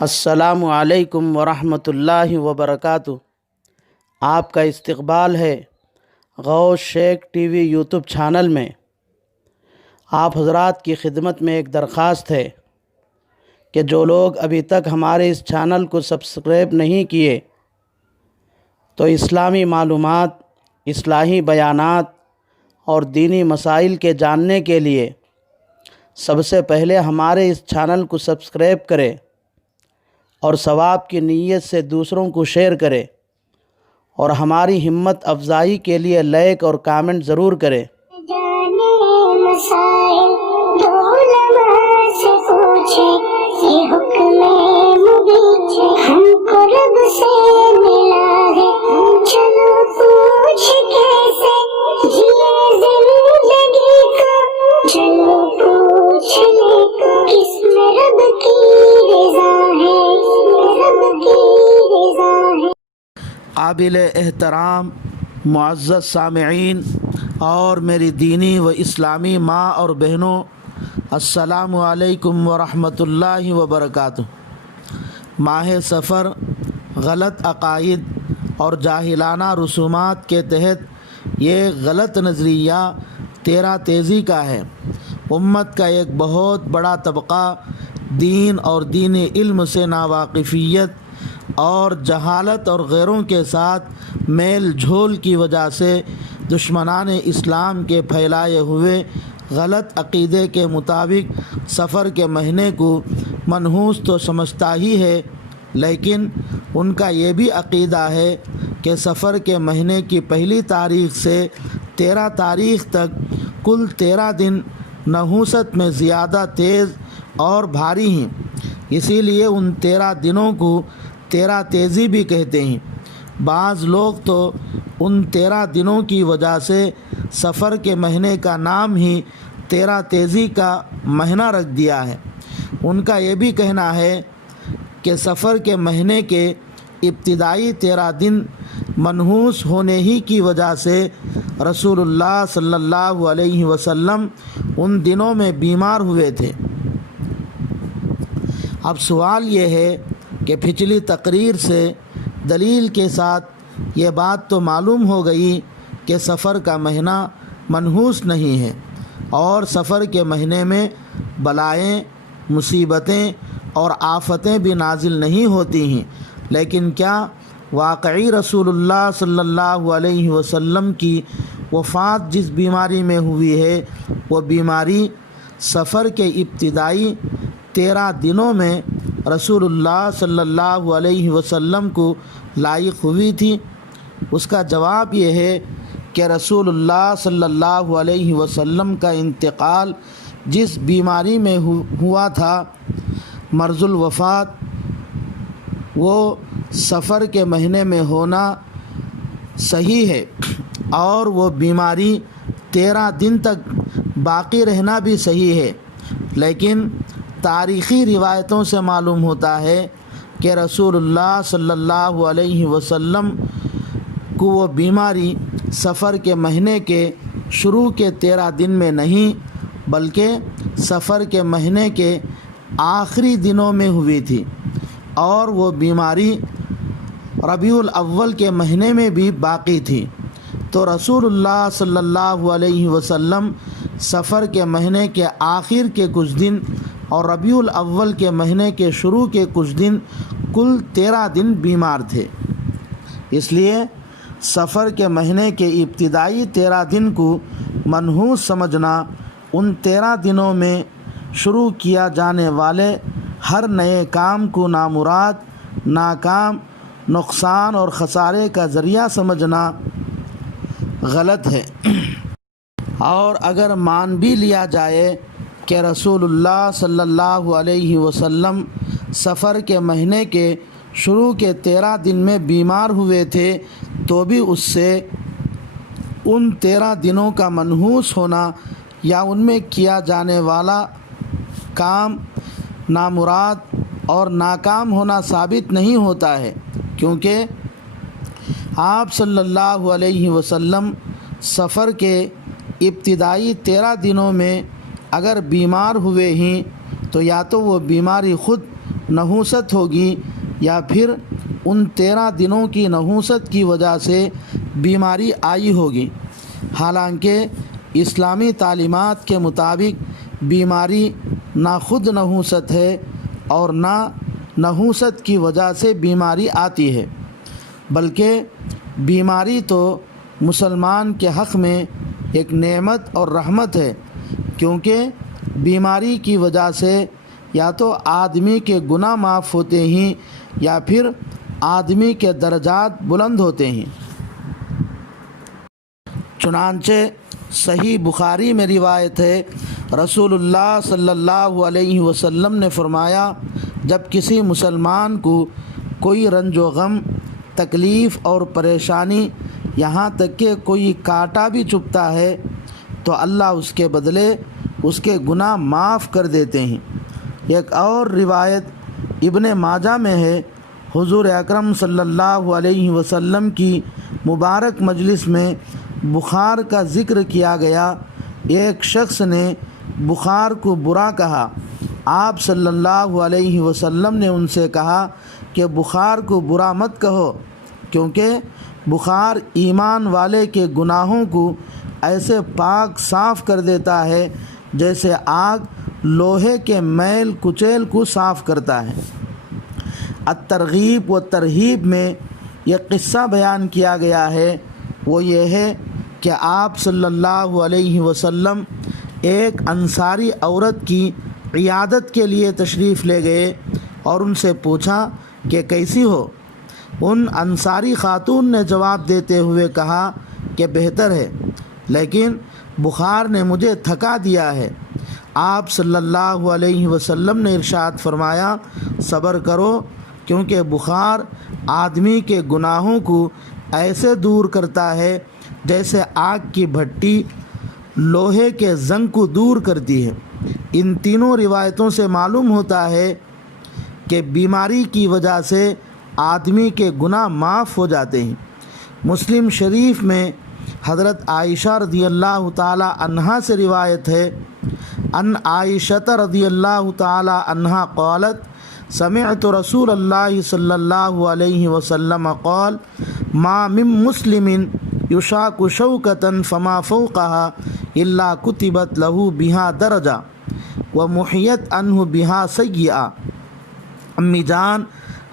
السلام علیکم ورحمۃ اللہ وبرکاتہ۔ آپ کا استقبال ہے غوث شیخ ٹی وی یوٹیوب چینل میں۔ آپ حضرات کی خدمت میں ایک درخواست ہے کہ جو لوگ ابھی تک ہمارے اس چینل کو سبسکرائب نہیں کیے تو اسلامی معلومات، اصلاحی بیانات اور دینی مسائل کے جاننے کے لیے سب سے پہلے ہمارے اس چینل کو سبسکرائب کریں اور ثواب کی نیت سے دوسروں کو شیئر کرے اور ہماری ہمت افزائی کے لیے لائک اور کامنٹ ضرور کرے۔ جانے مسائل دو علماء سے پوچھے، یہ حکم مبین ہم کو رب سے ملا ہے، چلو پوچھ کیسے جیے زندگی کو، چلو پوچھ لے کس میں رب کی رضا ہے، رب کی رضا ہے۔ قابل احترام معزز سامعین اور میری دینی و اسلامی ماں اور بہنوں، السلام علیکم ورحمۃ اللہ وبرکاتہ۔ ماہ سفر غلط عقائد اور جاہلانہ رسومات کے تحت یہ غلط نظریہ تیرا تیزی کا ہے۔ امت کا ایک بہت بڑا طبقہ دین اور دین علم سے ناواقفیت اور جہالت اور غیروں کے ساتھ میل جھول کی وجہ سے دشمنان اسلام کے پھیلائے ہوئے غلط عقیدے کے مطابق سفر کے مہینے کو منحوس تو سمجھتا ہی ہے، لیکن ان کا یہ بھی عقیدہ ہے کہ سفر کے مہینے کی پہلی تاریخ سے 13 تاریخ تک کل 13 دن نحوست میں زیادہ تیز اور بھاری ہیں، اسی لیے ان 13 دنوں کو 13 تیزی بھی کہتے ہیں۔ بعض لوگ تو ان 13 دنوں کی وجہ سے سفر کے مہینے کا نام ہی 13 تیزی کا مہینہ رکھ دیا ہے۔ ان کا یہ بھی کہنا ہے کہ سفر کے مہینے کے ابتدائی 13 دن منحوس ہونے ہی کی وجہ سے رسول اللہ صلی اللہ علیہ وسلم ان دنوں میں بیمار ہوئے تھے۔ اب سوال یہ ہے کہ پچھلی تقریر سے دلیل کے ساتھ یہ بات تو معلوم ہو گئی کہ سفر کا مہینہ منحوس نہیں ہے اور سفر کے مہینے میں بلائیں، مصیبتیں اور آفتیں بھی نازل نہیں ہوتی ہیں، لیکن کیا واقعی رسول اللہ صلی اللہ علیہ وسلم کی وفات جس بیماری میں ہوئی ہے وہ بیماری سفر کے ابتدائی 13 دنوں میں رسول اللہ صلی اللہ علیہ وسلم کو لاحق ہوئی تھی؟ اس کا جواب یہ ہے کہ رسول اللہ صلی اللہ علیہ وسلم کا انتقال جس بیماری میں ہوا تھا، مرض الوفات، وہ سفر کے مہینے میں ہونا صحیح ہے اور وہ بیماری 13 دن تک باقی رہنا بھی صحیح ہے، لیکن تاریخی روایتوں سے معلوم ہوتا ہے کہ رسول اللہ صلی اللہ علیہ وسلم کو وہ بیماری سفر کے مہینے کے شروع کے 13 دن میں نہیں بلکہ سفر کے مہینے کے آخری دنوں میں ہوئی تھی، اور وہ بیماری ربیع الاول کے مہینے میں بھی باقی تھی۔ تو رسول اللہ صلی اللہ علیہ وسلم سفر کے مہینے کے آخر کے کچھ دن اور ربیع الاول کے مہینے کے شروع کے کچھ دن کل 13 دن بیمار تھے، اس لیے سفر کے مہینے کے ابتدائی 13 دن کو منحوس سمجھنا ان 13 دنوں میں شروع کیا جانے والے ہر نئے کام کو نامراد، ناکام، نقصان اور خسارے کا ذریعہ سمجھنا غلط ہے۔ اور اگر مان بھی لیا جائے کہ رسول اللہ صلی اللہ علیہ وسلم سفر کے مہینے کے شروع کے 13 دن میں بیمار ہوئے تھے تو بھی اس سے ان 13 دنوں کا منحوس ہونا یا ان میں کیا جانے والا کام نامراد اور ناکام ہونا ثابت نہیں ہوتا ہے، کیونکہ آپ صلی اللہ علیہ وسلم سفر کے ابتدائی 13 دنوں میں اگر بیمار ہوئے ہیں تو یا تو وہ بیماری خود نحوست ہوگی یا پھر ان 13 دنوں کی نحوست کی وجہ سے بیماری آئی ہوگی۔ حالانکہ اسلامی تعلیمات کے مطابق بیماری نہ خود نحوست ہے اور نہ نحوست کی وجہ سے بیماری آتی ہے، بلکہ بیماری تو مسلمان کے حق میں ایک نعمت اور رحمت ہے، کیونکہ بیماری کی وجہ سے یا تو آدمی کے گناہ معاف ہوتے ہیں یا پھر آدمی کے درجات بلند ہوتے ہیں۔ چنانچہ صحیح بخاری میں روایت ہے، رسول اللہ صلی اللہ علیہ وسلم نے فرمایا، جب کسی مسلمان کو کوئی رنج و غم، تکلیف اور پریشانی، یہاں تک کہ کوئی کانٹا بھی چبھتا ہے تو اللہ اس کے بدلے اس کے گناہ معاف کر دیتے ہیں۔ ایک اور روایت ابن ماجہ میں ہے، حضور اکرم صلی اللہ علیہ وسلم کی مبارک مجلس میں بخار کا ذکر کیا گیا۔ ایک شخص نے بخار کو برا کہا، آپ صلی اللہ علیہ وسلم نے ان سے کہا کہ بخار کو برا مت کہو، کیونکہ بخار ایمان والے کے گناہوں کو ایسے پاک صاف کر دیتا ہے جیسے آگ لوہے کے میل کچیل کو صاف کرتا ہے۔ الترغیب و ترہیب میں یہ قصہ بیان کیا گیا ہے، وہ یہ ہے کہ آپ صلی اللہ علیہ وسلم ایک انصاری عورت کی عیادت کے لیے تشریف لے گئے اور ان سے پوچھا کہ کیسی ہو؟ ان انصاری خاتون نے جواب دیتے ہوئے کہا کہ بہتر ہے، لیکن بخار نے مجھے تھکا دیا ہے۔ آپ صلی اللہ علیہ وسلم نے ارشاد فرمایا، صبر کرو، کیونکہ بخار آدمی کے گناہوں کو ایسے دور کرتا ہے جیسے آگ کی بھٹی لوہے کے زنگ کو دور کرتی ہے۔ ان تینوں روایتوں سے معلوم ہوتا ہے کہ بیماری کی وجہ سے آدمی کے گناہ معاف ہو جاتے ہیں۔ مسلم شریف میں حضرت عائشہ رضی اللہ تعالی عنہا سے روایت ہے، ان عائشہ رضی اللہ تعالی عنہا قالت سمعت رسول اللہ صلی اللہ علیہ وسلم قال ما من مسلم یشاک شوکۃ فما فوقها الا کتبت له بها درجہ ومحیت عنہ بها سیئہ۔ امی جان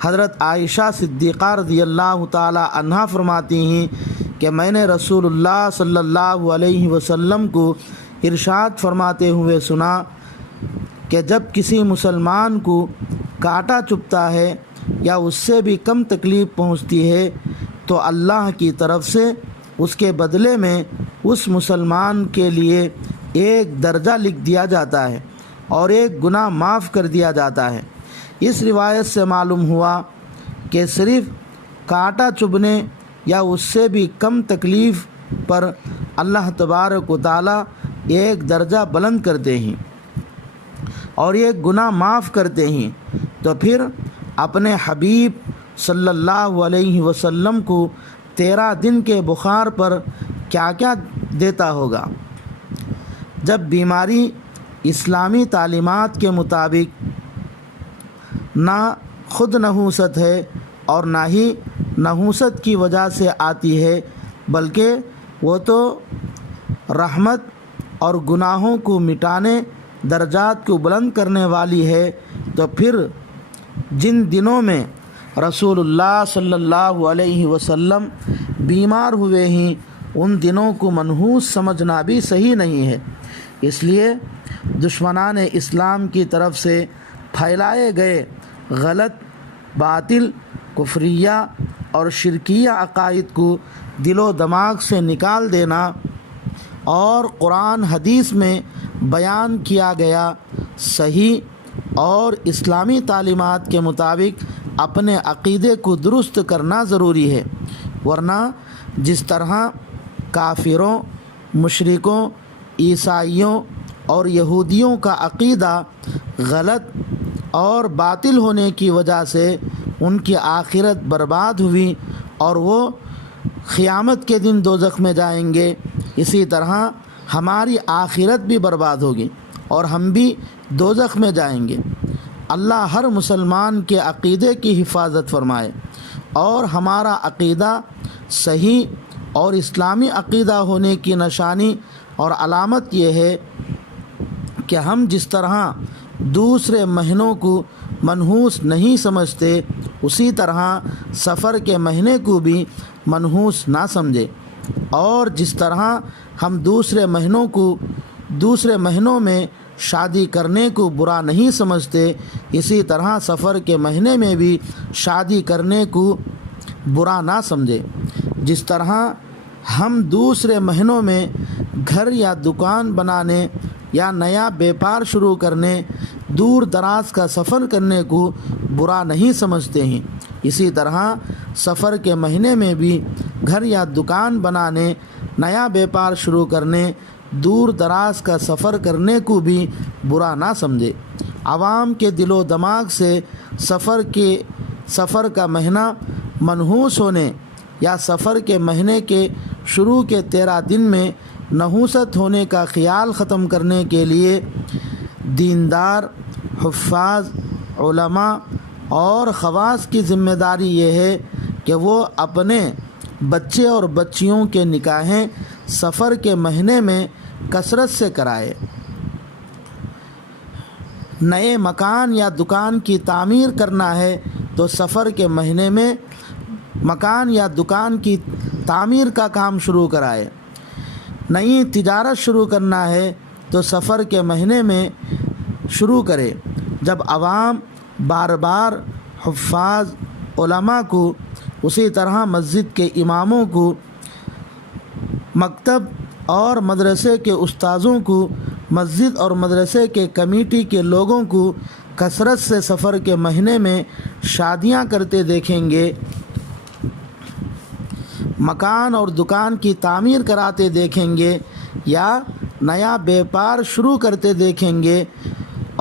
حضرت عائشہ صدیقہ رضی اللہ تعالی عنہا فرماتی ہیں کہ میں نے رسول اللہ صلی اللہ علیہ وسلم کو ارشاد فرماتے ہوئے سنا کہ جب کسی مسلمان کو کانٹا چبھتا ہے یا اس سے بھی کم تکلیف پہنچتی ہے تو اللہ کی طرف سے اس کے بدلے میں اس مسلمان کے لیے ایک درجہ لکھ دیا جاتا ہے اور ایک گناہ معاف کر دیا جاتا ہے۔ اس روایت سے معلوم ہوا کہ صرف کانٹا چبھنے یا اس سے بھی کم تکلیف پر اللہ تبارک و تعالی ایک درجہ بلند کرتے ہیں اور ایک گناہ معاف کرتے ہیں، تو پھر اپنے حبیب صلی اللہ علیہ وسلم کو 13 دن کے بخار پر کیا کیا دیتا ہوگا۔ جب بیماری اسلامی تعلیمات کے مطابق نہ خود نحوست ہے اور نہ ہی نحوست کی وجہ سے آتی ہے، بلکہ وہ تو رحمت اور گناہوں کو مٹانے، درجات کو بلند کرنے والی ہے، تو پھر جن دنوں میں رسول اللہ صلی اللہ علیہ وسلم بیمار ہوئے ہیں ان دنوں کو منحوس سمجھنا بھی صحیح نہیں ہے۔ اس لیے دشمنان اسلام کی طرف سے پھیلائے گئے غلط، باطل، کفریہ اور شرکیہ عقائد کو دل و دماغ سے نکال دینا اور قرآن حدیث میں بیان کیا گیا صحیح اور اسلامی تعلیمات کے مطابق اپنے عقیدے کو درست کرنا ضروری ہے، ورنہ جس طرح کافروں، مشرکوں، عیسائیوں اور یہودیوں کا عقیدہ غلط اور باطل ہونے کی وجہ سے ان کی آخرت برباد ہوئی اور وہ قیامت کے دن دوزخ میں جائیں گے، اسی طرح ہماری آخرت بھی برباد ہوگی اور ہم بھی دوزخ میں جائیں گے۔ اللہ ہر مسلمان کے عقیدے کی حفاظت فرمائے، اور ہمارا عقیدہ صحیح اور اسلامی عقیدہ ہونے کی نشانی اور علامت یہ ہے کہ ہم جس طرح دوسرے مہینوں کو منحوس نہیں سمجھتے، اسی طرح سفر کے مہینے کو بھی منحوس نہ سمجھے، اور جس طرح ہم دوسرے مہینوں میں شادی کرنے کو برا نہیں سمجھتے، اسی طرح سفر کے مہینے میں بھی شادی کرنے کو برا نہ سمجھے۔ جس طرح ہم دوسرے مہینوں میں گھر یا دکان بنانے یا نیا بیپار شروع کرنے، دور دراز کا سفر کرنے کو برا نہیں سمجھتے ہیں، اسی طرح سفر کے مہینے میں بھی گھر یا دکان بنانے، نیا بیپار شروع کرنے، دور دراز کا سفر کرنے کو بھی برا نہ سمجھے۔ عوام کے دل و دماغ سے سفر کا مہینہ منحوس ہونے یا سفر کے مہینے کے شروع کے 13 دن میں نحوست ہونے کا خیال ختم کرنے کے لیے دیندار، حفاظ، علماء اور خواص کی ذمہ داری یہ ہے کہ وہ اپنے بچے اور بچیوں کے نکاحیں سفر کے مہینے میں کثرت سے کرائے۔ نئے مکان یا دکان کی تعمیر کرنا ہے تو سفر کے مہینے میں مکان یا دکان کی تعمیر کا کام شروع کرائے۔ نئی تجارت شروع کرنا ہے تو سفر کے مہینے میں شروع کرے، جب عوام بار بار حفاظ، علماء کو، اسی طرح مسجد کے اماموں کو، مکتب اور مدرسے کے استاذوں کو، مسجد اور مدرسے کے کمیٹی کے لوگوں کو کثرت سے سفر کے مہینے میں شادیاں کرتے دیکھیں گے، مکان اور دکان کی تعمیر کراتے دیکھیں گے، یا نیا بیپار شروع کرتے دیکھیں گے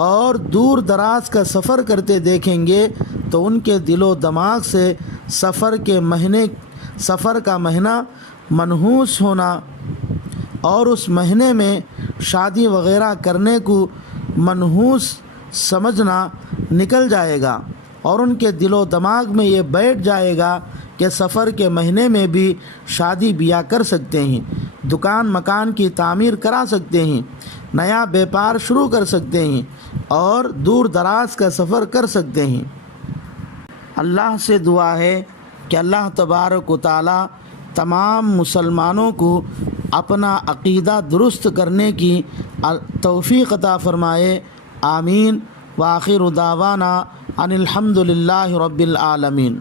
اور دور دراز کا سفر کرتے دیکھیں گے، تو ان کے دل و دماغ سے سفر کا مہینہ منحوس ہونا اور اس مہینے میں شادی وغیرہ کرنے کو منحوس سمجھنا نکل جائے گا، اور ان کے دل و دماغ میں یہ بیٹھ جائے گا کہ سفر کے مہینے میں بھی شادی بیاہ کر سکتے ہیں، دکان مکان کی تعمیر کرا سکتے ہیں، نیا بیپار شروع کر سکتے ہیں اور دور دراز کا سفر کر سکتے ہیں۔ اللہ سے دعا ہے کہ اللہ تبارک و تعالی تمام مسلمانوں کو اپنا عقیدہ درست کرنے کی توفیق عطا فرمائے، آمین۔ وآخر دعوانا ان الحمد للہ رب العالمین۔